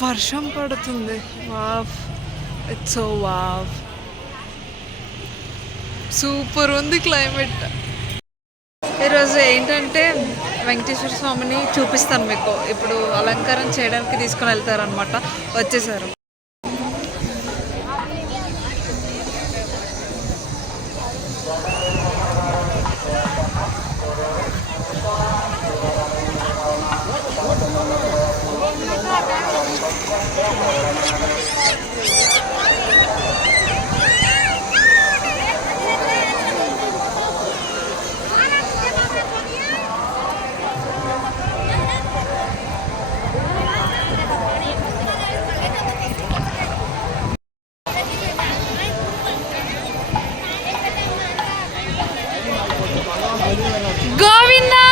వర్షం పడుతుంది. Wow, it's so wow, super ఉంది క్లైమేట్. ఈరోజు ఏంటంటే వెంకటేశ్వర స్వామిని చూపిస్తాను మీకు. ఇప్పుడు అలంకారం చేయడానికి తీసుకుని వెళ్తారనమాట. వచ్చేసారు. గోవిందా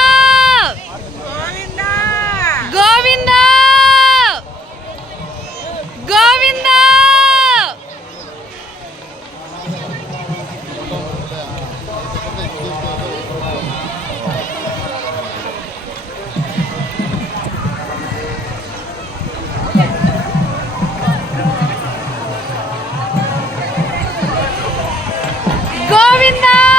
గోవిందా గోవిందా. గోవిందా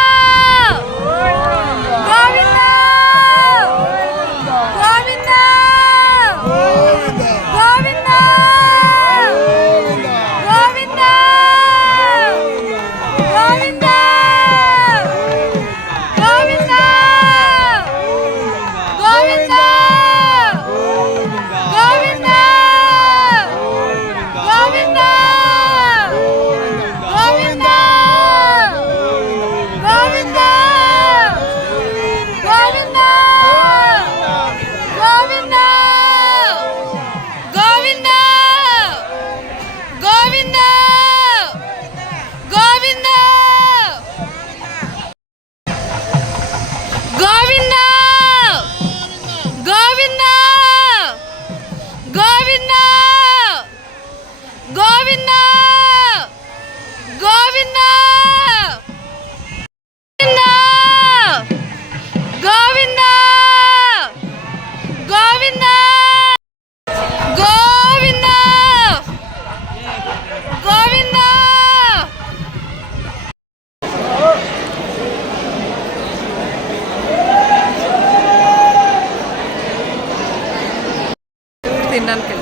తినడానికి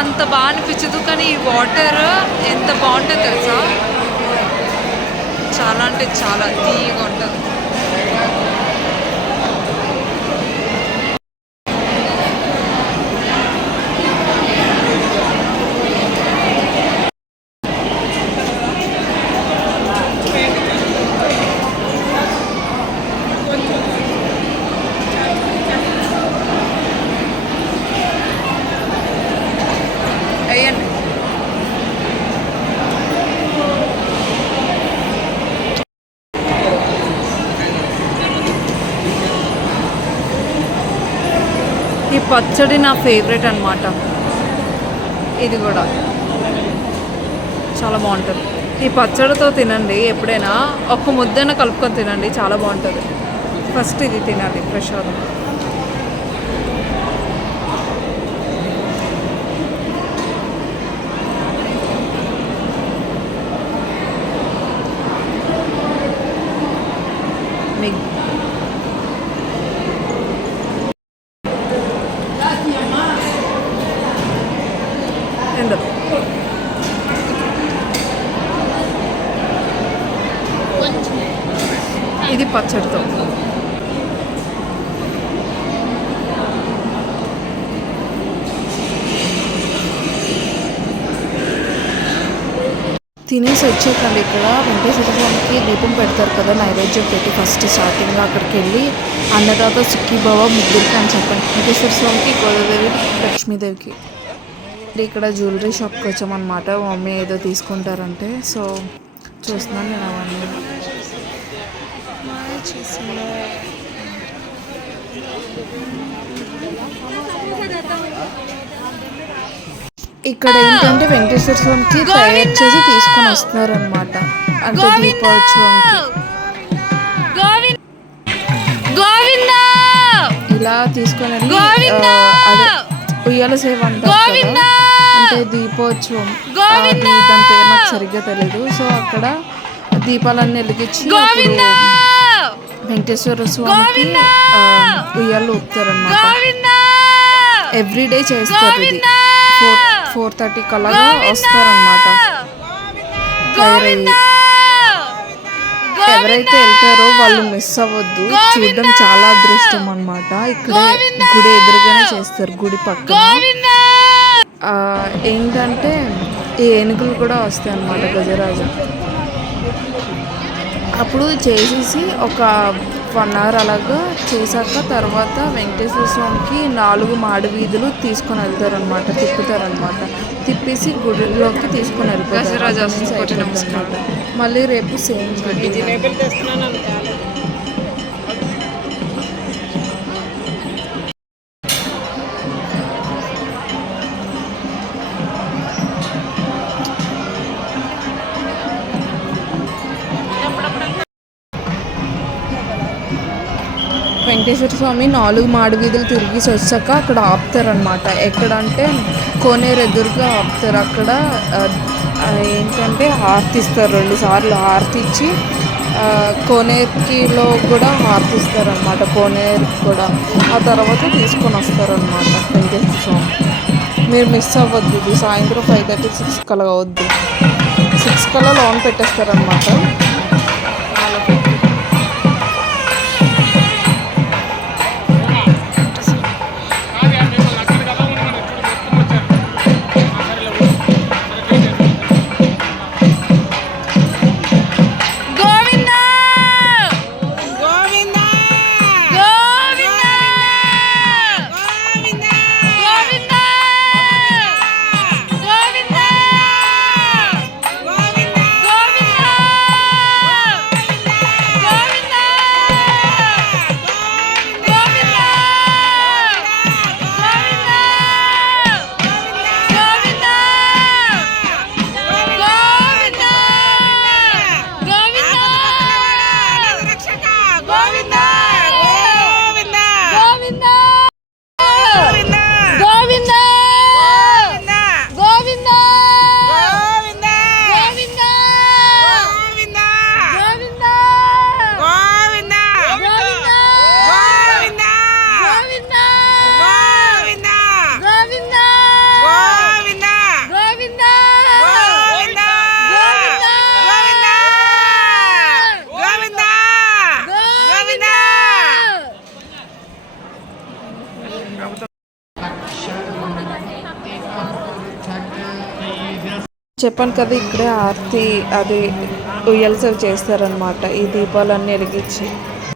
అంత బాగా అనిపించదు. కానీ ఈ వాటర్ ఎంత బాగుంటుందో తెలుసా, చాలా అంటే చాలా తీయగా ఉంటుంది. ఈ పచ్చడి నా ఫేవరెట్ అన్నమాట. ఇది కూడా చాలా బాగుంటుంది. ఈ పచ్చడితో తినండి, ఎప్పుడైనా ఒక్క ముద్దైనా కలుపుకొని తినండి, చాలా బాగుంటుంది. ఫస్ట్ ఇది తినాలి ప్రసాదం. ఇది పచ్చడితో. తినేసి వచ్చాకండి ఇక్కడ వెంకటేశ్వర స్వామికి దీపం పెడతారు కదా, నైవేద్యం పెట్టి ఫస్ట్ స్టార్టింగ్గా అక్కడికి వెళ్ళి అన్నదాత సుఖీభవ ముగ్గురికి అని చెప్పండి. వెంకటేశ్వర స్వామికి, గోదాదేవి, లక్ష్మీదేవికి. ఇక్కడ జ్యువెలరీ షాప్కి వచ్చామన్నమాట. మమ్మీ ఏదో తీసుకుంటారంటే, సో చూస్తున్నాను నేను అవన్నీ. ఇక్కడ ఏంటంటే వెంకటేశ్వర స్వామికి తయారు చేసి తీసుకొని వస్తున్నారు అనమాట, అంటే దీపోత్సవంకి. ఇలా తీసుకొని వెళ్ళి అదే ఉయ్యాల సేవ అంటారు కదా, అంటే దీపోత్సవం, అది దాని పేరు నాకు సరిగ్గా తెలియదు. సో అక్కడ దీపాలన్నీ వెలిగించి వెంకటేశ్వర స్వామికి ఉయ్యాలు ఊపుతారనమాట. ఎవ్రీడే చేస్తారు. ఇది 4:30 కల్లా వస్తారనమాట. ఎవరైతే వెళ్తారో వాళ్ళు మిస్ అవ్వద్దు, చూడడం చాలా అదృష్టం అనమాట. ఇక్కడే గుడి ఎదురుగానే చేస్తారు, గుడి పక్కన. ఏంటంటే ఈ ఏనుగులు కూడా వస్తాయి అన్నమాట, గజరాజ. అప్పుడు చేసేసి ఒక 1 hour అలాగా చేశాక తర్వాత వెంకటేశ్వర స్వామికి 4 మాడు వీధులు తీసుకొని వెళ్తారనమాట, తిప్పుతారనమాట. తిప్పేసి గుడిలోకి తీసుకొని వెళ్ళిపోతారు. మళ్ళీ రేపు సేమ్ వెంకటేశ్వర స్వామి 4 మాడు వీధులు తిరిగేసి వచ్చాక అక్కడ ఆపుతారనమాట. ఎక్కడంటే కోనేరు ఎదురుగా ఆపుతారు. అక్కడ ఏంటంటే హారతి ఇస్తారు, 2 సార్లు హారతి ఇచ్చి కోనేరుకిలో కూడా హారతి ఇస్తారనమాట, కోనేరు కూడా. ఆ తర్వాత తీసుకొని వస్తారనమాట వెంకటేశ్వర స్వామి. మీరు మిస్ అవ్వద్దు, ఇది సాయంత్రం 5:30, 6 కల్లా అవద్దు. 6 కల్లా లోన్ పెట్టేస్తారనమాట. చెప్పాను కదా, ఇక్కడే ఆర్తి అది ఉయ్యాల సేవ చేస్తారనమాట, ఈ దీపాలన్నీ వెలిగించి.